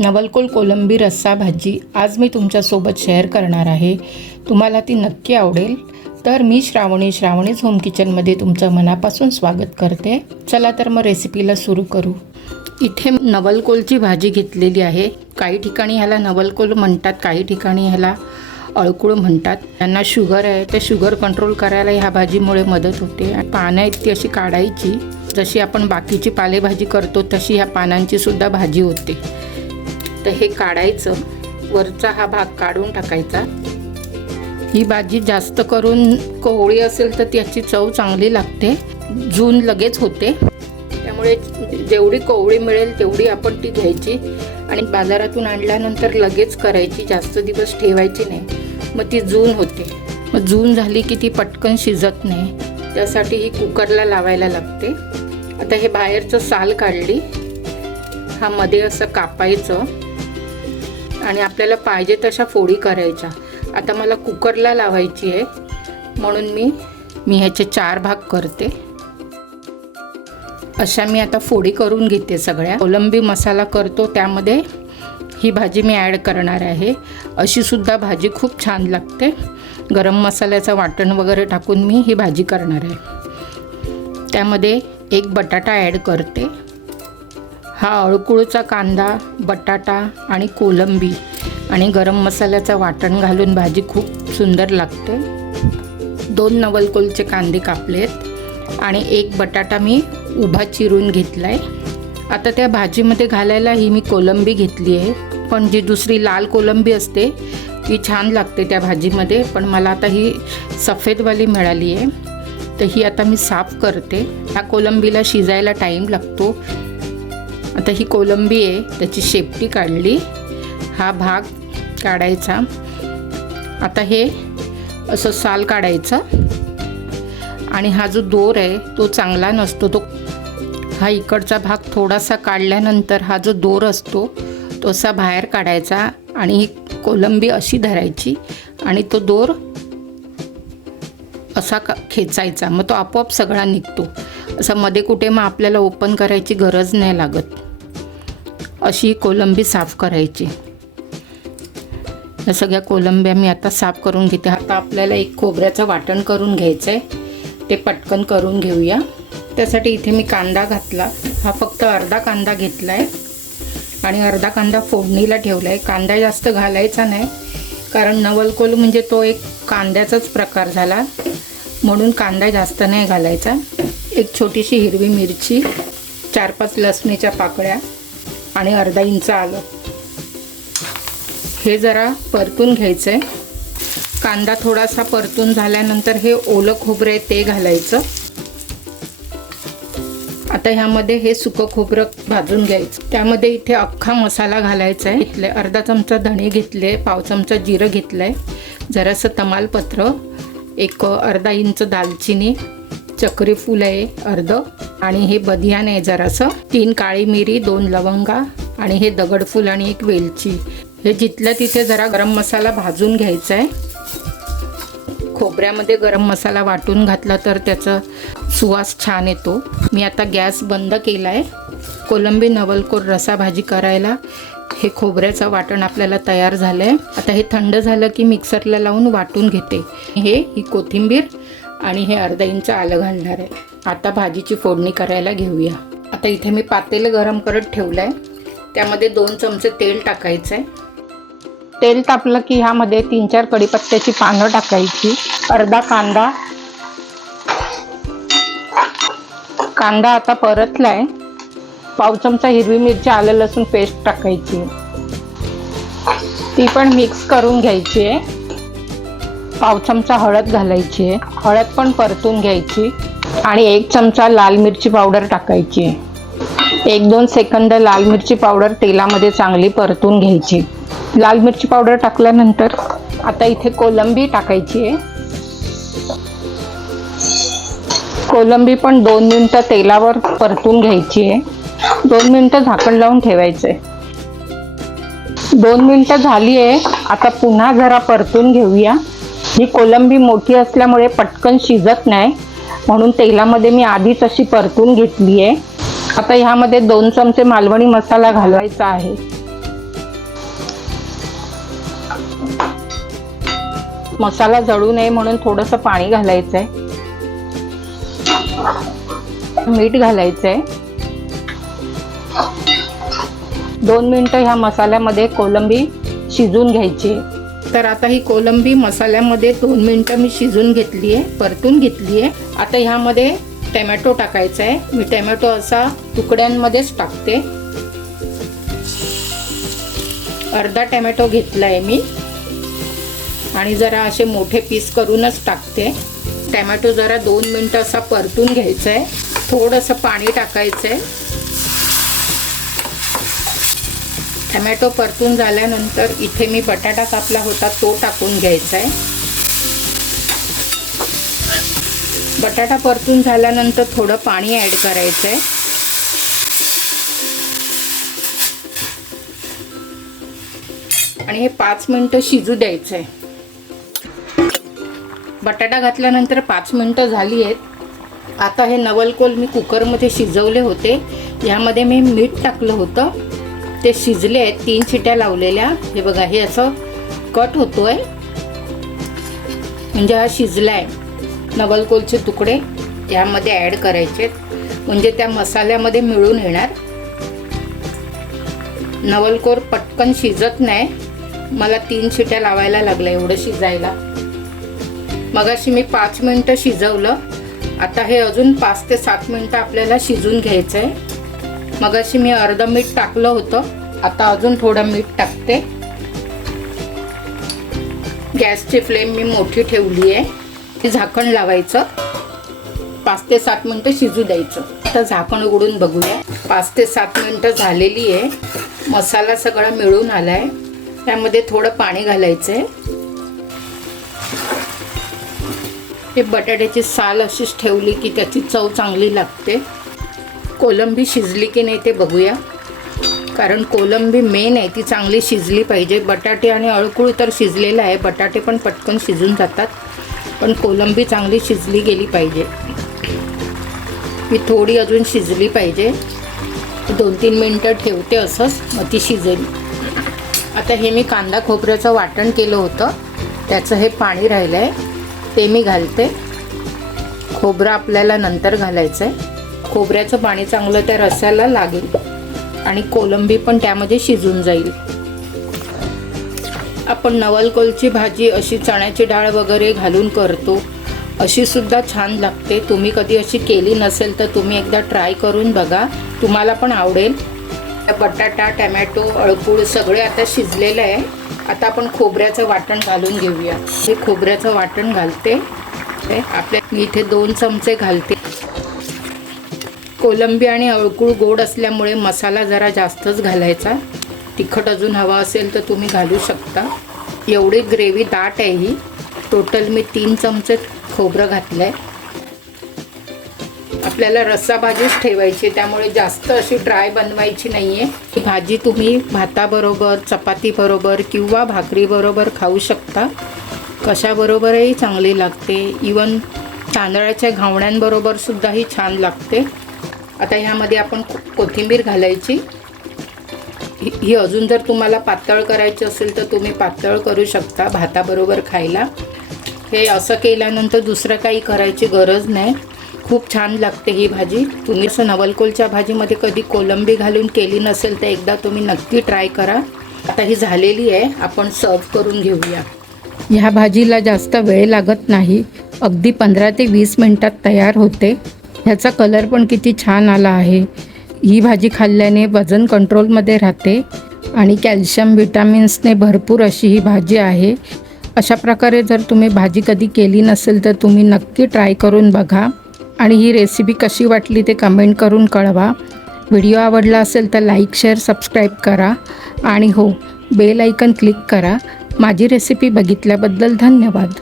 नवलकोल कोलंबी रस्सा भाजी आज मी तुमच्यासोबत शेअर करणार आहे. तुम्हाला ती नक्की आवडेल. तर मी श्रावणी श्रावणीच होम किचनमध्ये तुमचं मनापासून स्वागत करते. चला तर मग रेसिपीला सुरू करू. इथे नवलकोलची भाजी घेतलेली आहे. काही ठिकाणी ह्याला नवलकोल म्हणतात काही ठिकाणी ह्याला अळकुळ म्हणतात. त्यांना शुगर आहे तर शुगर कंट्रोल करायला ह्या भाजीमुळे मदत होते. आणि पानं आहेत ती अशी काढायची जशी आपण बाकीची पालेभाजी करतो तशी ह्या पानांची सुद्धा भाजी होते. तर हे काढायचं. वरचा हा भाग काढून टाकायचा. ही भाजी जास्त करून कोवळी असेल तर त्याची चव चांगली लागते. जून लगेच होते. त्यामुळे जेवढी कोवळी मिळेल तेवढी आपण ती घ्यायची. आणि बाजारातून आणल्यानंतर लगेच करायची. जास्त दिवस ठेवायची नाही. मग ती जून होते. मग जून झाली की ती पटकन शिजत नाही. त्यासाठी ही कुकरला लावायला लागते. आता हे बाहेरचं साल काढली. हा मध्ये असं कापायचं. आणि आपल्याला पाहिजे तशा फोडी करायच्या. आता मला कुकरला लावायची आहे. म्हणून मी मी ह्याचे चार भाग करते. अशा मी आता फोडी करून घेते सगळ्या. कोलंबी मसाला करतो त्यामध्ये ही भाजी मी ॲड करणार आहे. अशीसुद्धा भाजी खूप छान लागते. गरम मसाल्याचं वाटण वगैरे टाकून मी ही भाजी करणार आहे. त्यामध्ये एक बटाटा ॲड करते. हा अळकुळचा कांदा बटाटा आणि कोलंबी आणि गरम मसाल्याचं वाटण घालून भाजी खूप सुंदर लागते. दोन नवलकोलचे कांदे कापलेत आणि एक बटाटा मी उभा चिरून घेतला आहे आता त्या भाजीमध्ये घालायला ही मी कोलंबी घेतली आहे पण जी दुसरी लाल कोलंबी असते ती छान लागते त्या भाजीमध्ये पण मला आता ही सफेदवाली मिळाली आहे. तर ही आता मी साफ करते. ह्या कोलंबीला शिजायला टाईम लागतो. आता ही कोलंबी आहे त्याची शेपटी काढली. हा भाग काढायचा. आता हे असं साल काढायचं. आणि हा जो दोर आहे तो चांगला नसतो. तो हा इकडचा भाग थोडासा काढल्यानंतर हा जो दोर असतो तो असा बाहेर काढायचा. आणि ही कोलंबी अशी धरायची आणि तो दोर असा का खेचायचा. मग तो आपोआप सगळा निघतो. असं मध्ये कुठे मग आपल्याला ओपन करायची गरज नाही लागत. अशी कोलंबी साफ करायची. या सगळ्या कोलंब्या मी आता साफ करून घेते. आता आपल्याला एक खोबऱ्याचं वाटण करून घ्यायचं आहे ते पटकन करून घेऊया. त्यासाठी इथे मी कांदा घातला. हा फक्त अर्धा कांदा घेतला आहे आणि अर्धा कांदा फोडणीला ठेवला आहे कांदा जास्त घालायचा नाही. कारण नवलकोल म्हणजे तो एक कांद्याचाच प्रकार झाला. म्हणून कांदा जास्त नाही घालायचा. एक छोटीशी हिरवी मिरची चार पाच लसणीच्या पाकळ्या आणि अर्धा इंच आलं. हे जरा परतून घ्यायचं आहे कांदा थोडासा परतून झाल्यानंतर हे ओलं खोबरं आहे ते घालायचं. आता ह्यामध्ये हे सुकं खोबरं भाजून घ्यायचं. त्यामध्ये इथे अख्खा मसाला घालायचा आहे. इथले अर्धा चमचा धणे घेतले पाव चमचा जिरं घेतलं आहे जरासं तमालपत्र एक अर्धा इंच दालचिनी चक्रीफूल आहे अर्धं. आणि हे बदियाने जरासं तीन काळी मिरी दोन लवंगा आणि हे दगडफूल आणि एक वेलची. हे जिथल्या तिथे जरा गरम मसाला भाजून घ्यायचा आहे खोबऱ्यामध्ये गरम मसाला वाटून घातला तर त्याचा सुवास छान येतो. मी आता गॅस बंद केला आहे कोलंबी नवलकोर रसा भाजी करायला हे खोबऱ्याचं वाटण आपल्याला तयार झालं आहे आता हे थंड झालं की मिक्सरला लावून वाटून घेते. हे ही कोथिंबीर आणि हे अर्धा इंच आलं घालणार आहे. आता भाजीची फोडणी करायला घेऊया. आता इथे मी पातेलं गरम करत ठेवलं आहे त्यामध्ये दोन चमचे तेल टाकायचं आहे तेल तापलं की ह्यामध्ये तीन चार कढीपत्त्याची पानं टाकायची. अर्धा कांदा. कांदा आता परतलाय. पाव चमचा हिरवी मिरची आलं लसूण पेस्ट टाकायची. ती पण मिक्स करून घ्यायची आहे. पाव चमचा हळद घालायची आहे. हळद पण परतून घ्यायची. आणि एक चमचा लाल मिरची पावडर टाकायची आहे. एक दोन सेकंद लाल मिरची पावडर तेलामध्ये चांगली परतून घ्यायची लाल मिरची पावडर टाकल्यानंतर आता इथे कोलंबी टाकायची आहे. कोलंबी पण दोन मिनटं तेलावर परतून घ्यायची आहे. दोन मिनटं झाकण लावून ठेवायचं आहे दोन मिनटं झाली आहे. आता पुन्हा जरा परतून घेऊया. ही कोलंबी मोठी असल्यामुळे पटकन शिजत नाही. म्हणून तेलामध्ये मी आधीच अशी परतून घेतली आहे. आता ह्यामध्ये दोन चमचे मालवणी मसाला घालवायचा आहे. मसाला जळू नये म्हणून थोडंसं पाणी घालायचं आहे मीठ घालायचं आहे दोन मिनिटं ह्या मसाल्यामध्ये कोलंबी शिजून घ्यायची. तर आता ही कोलंबी मसाल्यामध्ये दोन मिनटं मी शिजून घेतली आहे परतून घेतली आहे. आता ह्यामध्ये टॅमॅटो टाकायचा आहे. मी टॅमॅटो असा तुकड्यांमध्येच टाकते. अर्धा टॅमॅटो घेतला आहे मी. आणि जरा असे मोठे पीस करूनच टाकते. टॅमॅटो जरा दोन मिनटं असा परतून घ्यायचा आहे. थोडंसं पाणी टाकायचं आहे. टमॅटो परतून झाल्यानंतर इथे मी बटाटा कापला होता तो टाकून घ्यायचा आहे. बटाटा परतून झाल्यानंतर थोडं पाणी ॲड करायचं आहे आणि हे पाच मिनटं शिजू द्यायचं आहे बटाटा घातल्यानंतर पाच मिनटं झाली आहेत. आता हे नवलकोल मी कुकरमध्ये शिजवले होते. यामध्ये मी मीठ टाकलं होतं. ते शिजले आहेत तीन शिट्या लावलेल्या. हे बघा हे असं कट होतोय. म्हणजे हा शिजला आहे नवलकोलचे तुकडे त्यामध्ये ॲड करायचे म्हणजे त्या मसाल्यामध्ये मिळून येणार. नवलकोर पटकन शिजत नाही. मला तीन शिट्या लावायला लागल्या एवढं शिजायला. मगाशी मी पाच मिनटं शिजवलं. आता हे अजून पाच ते सात मिनटं आपल्याला शिजून घ्यायचं आहे मगाशी मी अर्ध मीठ टाकलं होतं. आता अजून थोडं मीठ टाकते. गॅसची फ्लेम मी मोठी ठेवली आहे. झाकण लावायचं. पाच ते सात मिनटं शिजू द्यायचं. आता झाकण उघडून बघूया. पाच ते सात मिनटं झालेली आहे. मसाला सगळा मिळून आला आहे त्यामध्ये थोडं पाणी घालायचं आहे हे बटाट्याची साल अशीच ठेवली की त्याची चव चांगली लागते. कोलंबी शिजली की नाही ते बघूया. कारण कोलंबी मेन आहे ती चांगली शिजली पाहिजे. बटाटे आणि अळकुळ तर शिजलेलं आहे. बटाटे पण पटकन शिजून जातात. पण कोलंबी चांगली शिजली गेली पाहिजे. मी थोडी अजून शिजली पाहिजे. दोन तीन मिनटं ठेवते असंच मग ती शिजेल. आता हे मी कांदा खोबऱ्याचं वाटण केलं होतं. त्याचं हे पाणी राहिलं आहे ते मी घालते. खोबरं आपल्याला नंतर घालायचं आहे खोबऱ्याचं पाणी चांगलं त्या रस्याला लागेल. आणि कोलंबी पण त्यामध्ये शिजून जाईल. आपण नवलकोलची भाजी अशी चण्याची डाळ वगैरे घालून करतो. अशी सुद्धा छान लागते. तुम्ही कधी अशी केली नसेल तर तुम्ही एकदा ट्राय करून बघा. तुम्हाला पण आवडेल. बटाटा टमॅटो अळकूळ सगळे आता शिजलेलं आहे. आता आपण खोबऱ्याचं वाटण घालून घेऊया. हे खोबऱ्याचं वाटण घालते. आपल्या मी इथे दोन चमचे घालते. कोलंबी आणि अळकुळ गोड असल्यामुळे मसाला जरा जास्तच घालायचा. तिखट अजून हवा असेल तर तुम्ही घालू शकता. एवढी ग्रेव्ही दाट आहे ही. टोटल मी तीन चमचे खोबरं घातलं आहे आपल्याला रस्सा भाजीच ठेवायची त्यामुळे जास्त अशी ड्राय बनवायची नाही आहे ही भाजी तुम्ही भाताबरोबर चपातीबरोबर किंवा भाकरीबरोबर खाऊ शकता. कशाबरोबरही चांगली लागते. इवन तांदळाच्या घावण्यांबरोबर सुद्धा ही छान लागते. आता ह्यामध्ये आपण कोथिंबीर घालायची. ही अजून जर तुम्हाला पातळ करायची असेल तर तुम्ही पातळ करू शकता भाताबरोबर खायला. हे असं केल्यानंतर दुसरं काही करायची गरज नाही. खूप छान लागते ही भाजी. तुम्ही असं नवलकोलच्या भाजीमध्ये कधी कोलंबी घालून केली नसेल तर एकदा तुम्ही नक्की ट्राय करा. आता ही झालेली आहे. आपण सर्व करून घेऊया. ह्या भाजीला जास्त वेळ लागत नाही. अगदी पंधरा ते वीस मिनटात तयार होते. ह्याचा कलर पण किती छान आला आहे. ही भाजी खाल्ल्याने वजन कंट्रोलमध्ये राहते आणि कॅल्शियम विटॅमिन्सने भरपूर अशी ही भाजी आहे. अशा प्रकारे जर तुम्ही भाजी कधी केली नसेल तर तुम्ही नक्की ट्राय करून बघा. आणि ही रेसिपी कशी वाटली ते कमेंट करून कळवा. व्हिडिओ आवडला असेल तर लाईक शेअर सबस्क्राईब करा. आणि हो बेल आयकन क्लिक करा. माझी रेसिपी बघितल्याबद्दल धन्यवाद.